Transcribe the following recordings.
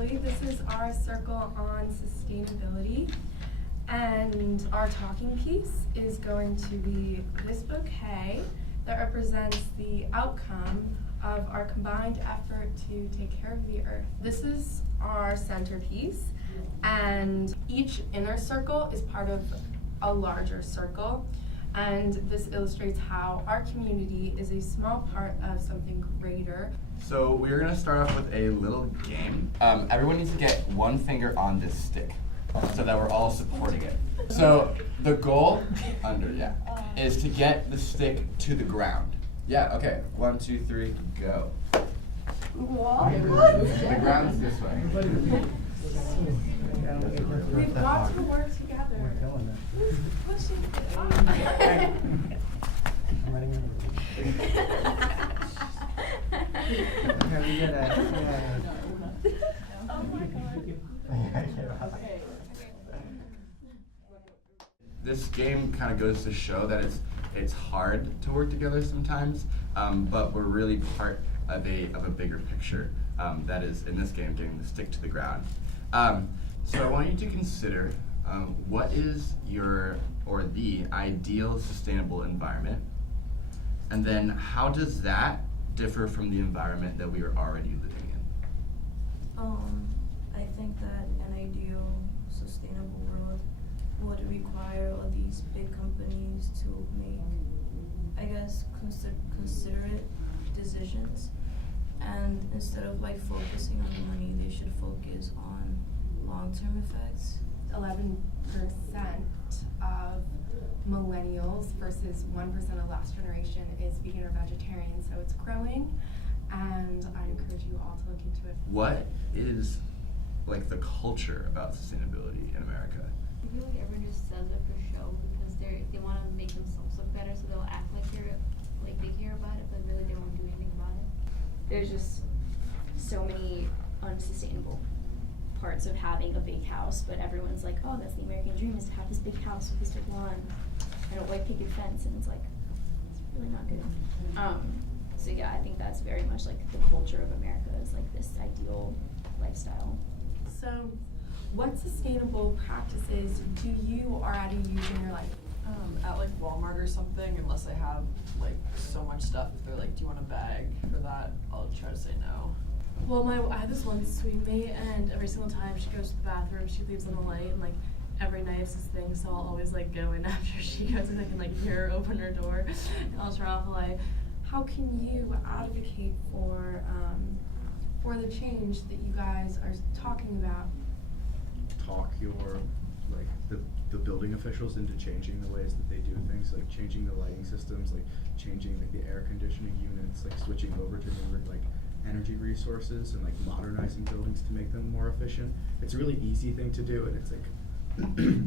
Kelly. This is our circle on sustainability. And our talking piece is going to be this bouquet that represents the outcome of our combined effort to take care of the earth. This is our centerpiece, and each inner circle is part of a larger circle. And this illustrates how our community is a small part of something greater. So we're gonna start off with a little game. Everyone needs to get one finger on this stick so that we're all supporting it. So the goal, is to get the stick to the ground. Yeah, okay. 1, 2, 3, go. What? The ground's this way. We've got to work together. Who's pushing it up? I'm running in. Very good at it. Oh my god. Okay. This game kind of goes to show that it's hard to work together sometimes, but we're really part of a bigger picture that is, in this game, getting the stick to the ground. So I want you to consider what is your or the ideal sustainable environment, and then how does that differ from the environment that we are already living in? I think that an ideal sustainable world would require all these big companies to make, I guess, considerate decisions, and instead of like focusing on the money, they should focus on long-term effects. 11% of millennials versus 1% of last generation is vegan or vegetarian, so it's growing, and I encourage you all to look into it. What is like the culture about sustainability in America? I feel like everyone just says it for show because they want to make themselves look better, so they'll act like they care about it, but really they won't do anything about it. There's just so many unsustainable parts of having a big house, but everyone's like, oh, that's the American dream, is to have this big house with this big lawn and a white picket fence, and it's like, it's really not good. So yeah, I think that's very much like the culture of America is like this ideal lifestyle. So, what sustainable practices do you already use in your life? At like Walmart or something, unless I have like so much stuff, if they're like, do you want a bag for that, I'll try to say no. Well, I have this one sweet mate, and every single time she goes to the bathroom, she leaves on the light, and like every night it's this thing, so I'll always like go in after she goes, and I can like hear her open her door, and I'll turn off the light. How can you advocate for the change that you guys are talking about? Talk your the building officials into changing the ways that they do things, like changing the lighting systems, like changing like the air conditioning units, like switching over to newer like energy resources, and like modernizing buildings to make them more efficient. It's a really easy thing to do, and it's like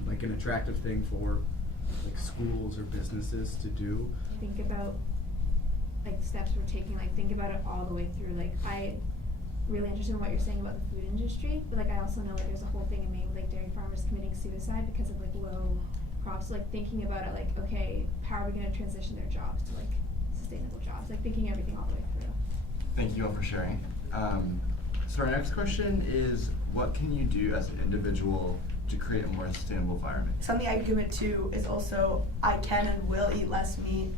like an attractive thing for like schools or businesses to do. Think about like steps we're taking, like think about it all the way through. Like I really interested in what you're saying about the food industry, but like I also know like there's a whole thing in Maine with like dairy farmers committing suicide because of like low crops. Like thinking about it, like okay, how are we going to transition their jobs to like sustainable jobs? Like thinking everything all the way through. Thank you all for sharing. So our next question is, what can you do as an individual to create a more sustainable environment? Something I commit to is also I can and will eat less meat.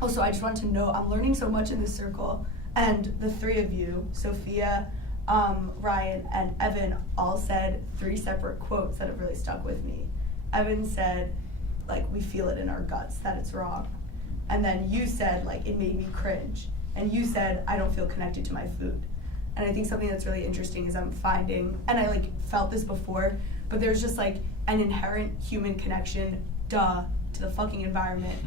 Also, I just want to know I'm learning so much in this circle, and the three of you, Sophia, Ryan, and Evan, all said 3 separate quotes that have really stuck with me. Evan said, like, we feel it in our guts that it's wrong. And then you said, like, it made me cringe. And you said, I don't feel connected to my food. And I think something that's really interesting is I'm finding, and I like felt this before, but there's just like an inherent human connection, to the fucking environment.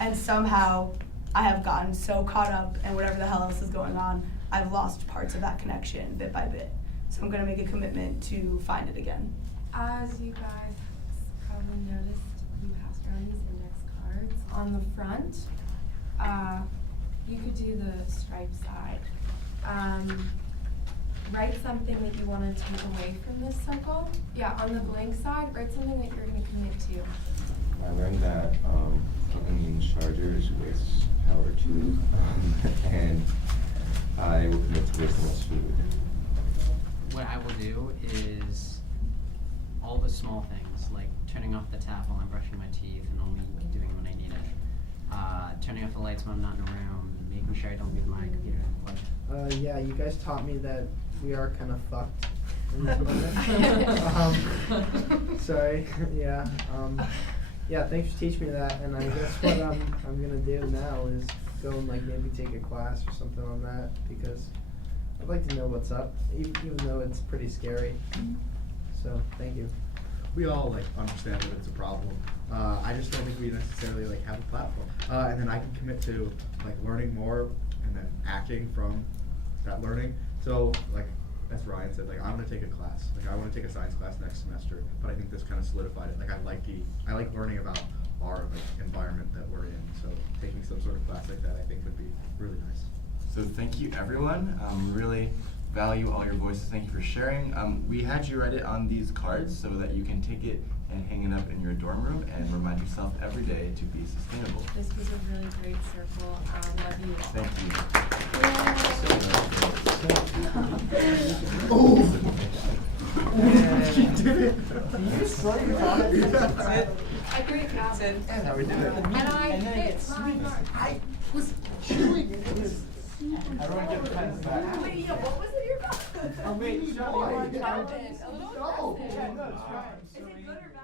And somehow I have gotten so caught up in whatever the hell else is going on, I've lost parts of that connection bit by bit. So I'm gonna make a commitment to find it again. As you guys probably noticed, we passed around these index cards. On the front, you could do the stripe side. Write something that you want to take away from this circle. Yeah, on the blank side, write something that you're going to commit to. I learned that cooking chargers wastes power too, and I will commit to wasting less food. what I will do is all the small things, like turning off the tap while I'm brushing my teeth and only doing it when I need it. Turning off the lights when I'm not in a room, making sure I don't leave my computer unplugged. Yeah, you guys taught me that we are kind of fucked in this moment. Sorry, yeah. Yeah, thanks for teaching me that, and I guess what I'm gonna do now is go and like maybe take a class or something on that, because I'd like to know what's up, even though it's pretty scary. So, thank you. We all like understand that it's a problem. I just don't think we necessarily like have a platform. And then I can commit to like learning more and then acting from that learning. So like as Ryan said, like I'm gonna take a class. Like I want to take a science class next semester, but I think this kind of solidified it. Like I like learning about our like environment that we're in. So taking some sort of class like that, I think would be really nice. So thank you, everyone. Really value all your voices. Thank you for sharing. We had you write it on these cards so that you can take it and hang it up in your dorm room and remind yourself every day to be sustainable. This was a really great circle. Love you all. Thank you. Oh! She did it. You slayed it. I agree, Calvin. And how we did it. And I hit my mark. I was chewing it. Everyone get the pens back. Wait, yeah, what was it you're about? Wait, A little no, aggressive. no, A little no, aggressive. no, it's fine. Is it good or bad?